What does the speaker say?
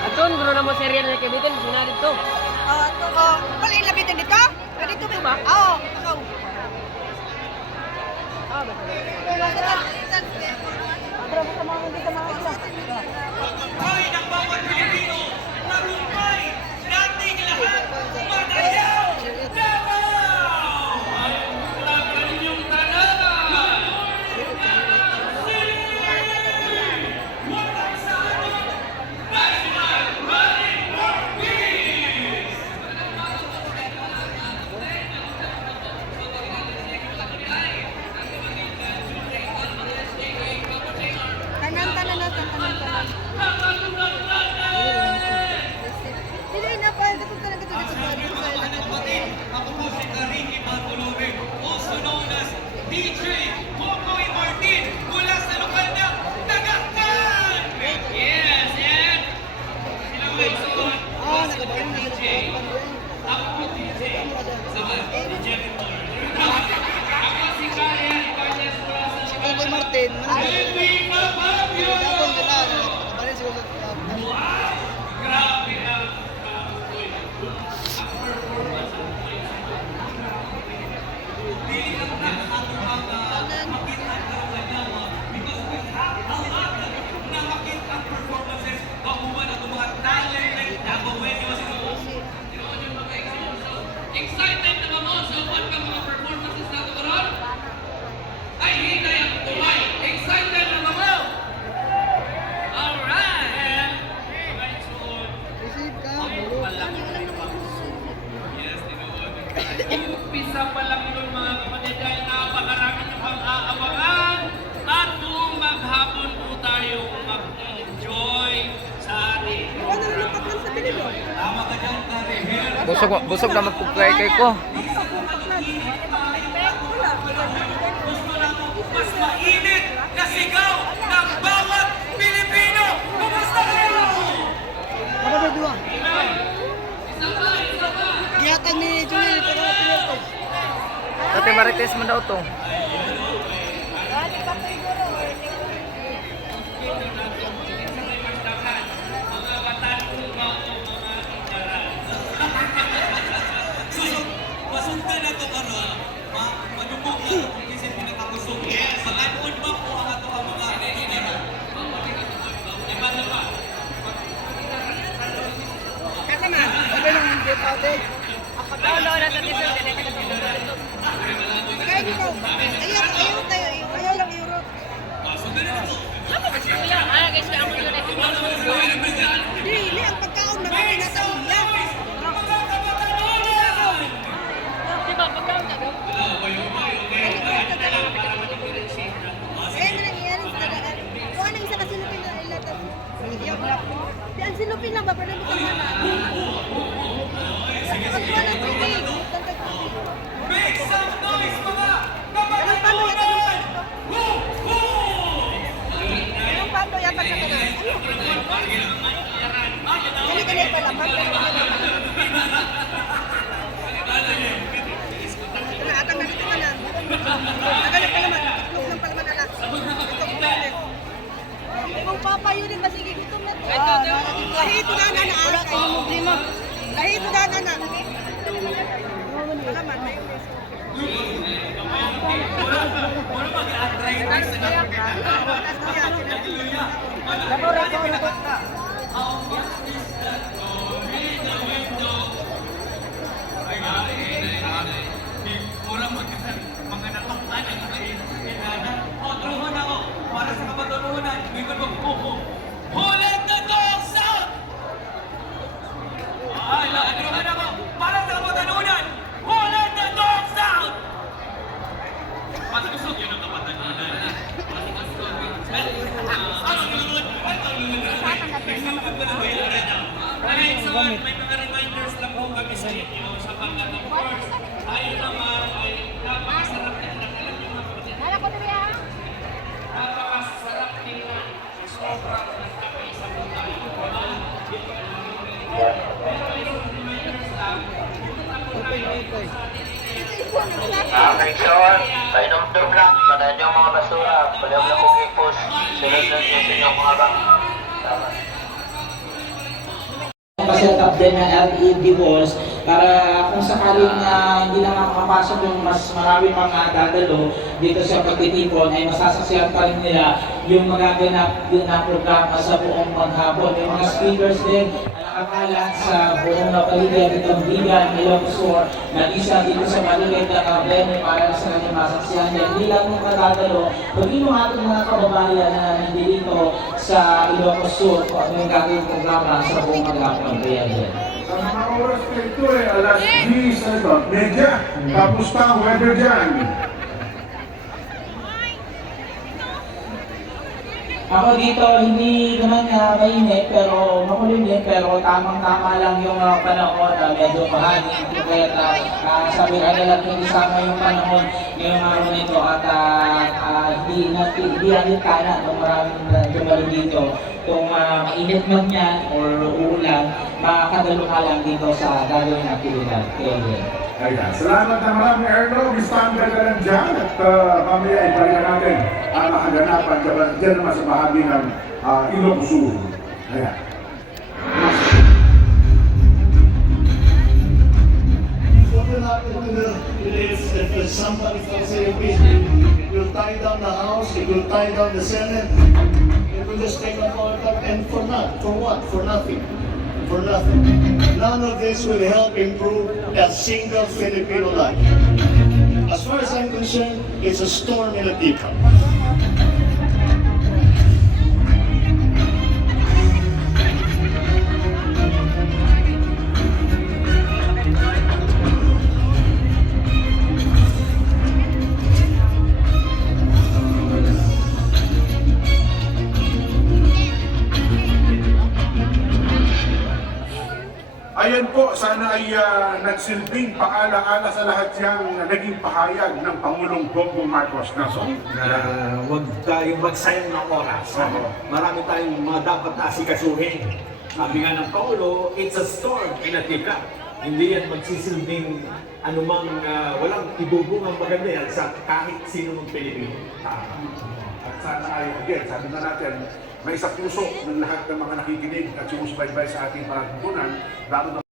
Atun, guru nama serial na kabitin, sinari to. Wala yung labitin dito? Dito ba? Oo. Hoy ng bawat Pilipino, magumpay, dating lahat, umatayaw! Ako po si Ricky Marcolore, also known as DJ Kokoy Martin, mula sa lokal ng Tagaktan! Yes, and sila ko yung suot, DJ. Ako po DJ. Sama, DJ Victor. Ako si Karen Ibanez mula sa Si Kokoy Martin. Alvin Fabio! Wow! Grabe ang excited na ba mo sa uwan ka mga performances na ito karon? Ay, hindi ang tuloy. Excited na ba mo? Alright! Alright, so... Receive ka. Yes, tinood. Umpisa pa lang yun mga kapatid dahil napakarami nyo pang aabangan at buong maghapon po tayo mag-enjoy sa ating tama ka dyan, Tari. Busog naman po kay ko. Gusto lang mas mainit na sigaw ng bawat Pilipino. Kumusta kayo? Ano ba dua? Isa pa. Giyatan ni Julie pero pinatay. Dati marites man daw to. Masundan na ito karon, manubog na ito kung isip pinakakusog. Pagkanoon ba po ang ito ang mga kinira? Iba na ba? Okay lang hindi pa ate. Ayaw lang Europe. Sundan na ito. Dili, ang pagkaon na kami nasa uya. Kung ano isa kasi silupin na ilatas. Di ang silupin lang ba? Pero hindi ka mana. Ang tuwa ng tubig. Make some noise mga Anong pano yata ng pano? Anong pano yata sa kanan? Hindi ka na ipalaman. Atang na dito ka na. Naganap ka naman. Itlog ng palaman anak. Itlog ulit. Kung papayunin ba sige gutom na to? Lahi ito na na. Wala kayo mo problema. Lahi ito na na. Palaman, mayonnaise. Puro mag-attract sa Orang mga natuktan ang kailangan. O, truhon ako. Para sa kapatulunan. Bigod mo, Hold the dogs out! Ay, truhon ako. Para sa kapatulunan. Hold the dogs out! Pasakusog yun ang kapatulunan. Alright, so may mga reminders lang po kami sa inyo sa pagkat of course, tayo naman ay napakasarap din na alam niyo mga kapatid. Napakasarap din na sobrang nagkape sa buhay. Pero may reminders lang, pumunta po tayo sa Connection, painom-dom lang, panahin yung mga basura, paliam lang kong ipos, sunod lang yung inyong mga bang. Pa-set up din ng LED walls para kung sakaling hindi na makapasok yung mas marami pang dadalo dito sa pagtitipon ay masasaksiyan pa rin nila yung magaganap din na programa sa buong maghapon. Yung mga speakers din na nakakalat sa buong paligid itong Bigan, Ilocos Sur, na isa dito sa maliit na venue para sa kanyang masaksiyan. Hindi lang mga dadalo, pati yung ating mga kababayan na nandito sa Ilocos Sur kung ano yung gagawing programa sa buong maghapon. Kaya yan. Sa mga oras na ito alas 10:30. Kamusta ang weather dyan? Ako dito, hindi naman mainit, pero makulimlim, pero tamang-tama lang yung panahon, medyo mahangin. Kaya sabi ka nila, hindi sama yung panahon ngayong araw nito at hindi alikana ng maraming dumalo dito. Kung mainit man yan or uulan, makakadalo ka lang dito sa gagawin ng aktividad. Kaya yun. Ayan. Salamat na marami, Erno. Stand-by ka lang dyan at mamaya ibalikan natin ang makaganapan dyan naman sa bahagi ng Ilocos Sur. Ayan. What will happen to the is if somebody falls in it will tie down the House, it will tie down the Senate, it will just take on all that, and for what? For nothing. For nothing. None of this will help improve a single Filipino life. As far as I'm concerned, it's a storm in a teacup. Ayan po, sana ay nagsilbing paalaala sa lahat siyang naging pahayag ng Pangulong Bongbong Marcos na Huwag tayong magsayang ng oras. Marami tayong mga dapat asikasuhin. Sabi nga ng Paulo, it's a storm in a teacup. Hindi yan magsisilbing anumang walang ibubungang maganda yan sa kahit sino ng Pilipino. At sana ay, again, sabi na natin, may isa puso ng lahat ng mga nakikinig at sumusubaybay sa ating pagkukunan, lalo na